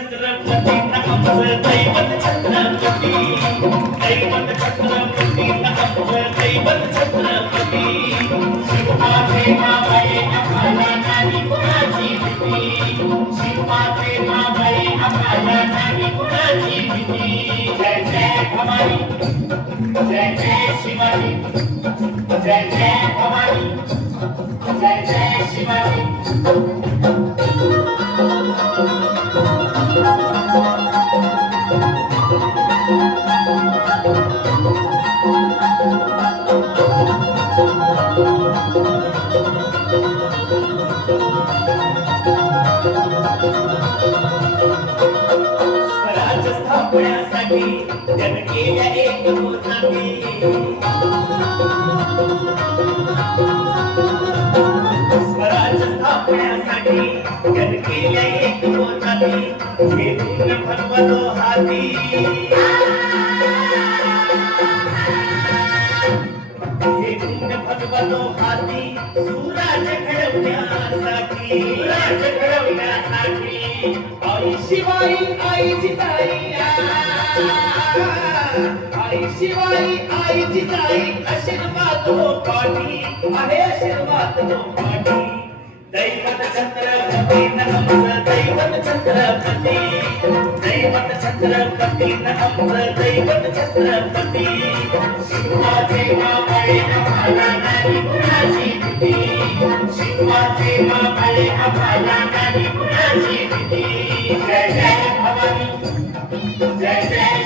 छत्रपती आमचं दैवत छत्रपती दैवत छत्रपती आमचं दैवत छत्रपती शिवमाते माबाई आम्हाला नाही कुणाची भीती शिवमाते माबाई आम्हाला नाही कुणाची भीती जय जय भवानी जय जय शिवाजी जय जय भवानी जय जय शिवाजी राजस्थापण्यासाठी जन केल्या एक मोठी स्वराज स्थापण्यासाठी जन केल्या एक मोठी घेऊन फलवतो हाती घेऊन फलवतो हाती सुराज घडवण्यासाठी सुराज घडवण्यासाठी आई शिवाई आई जिजाई आई शिवाई आई जिजाई आशीर्वाद हो पाठी आहे आशीर्वाद हो पाठी दैवत छत्रपती आमचं दैवत छत्रपती दैवत छत्रपती आमचं दैवत छत्रपती शिवाचे माबाई आम्हाला नाही कुणाची भीती शिवाचे माबाई आम्हाला नाही कुणाची भीती जय जय भवानी जय जय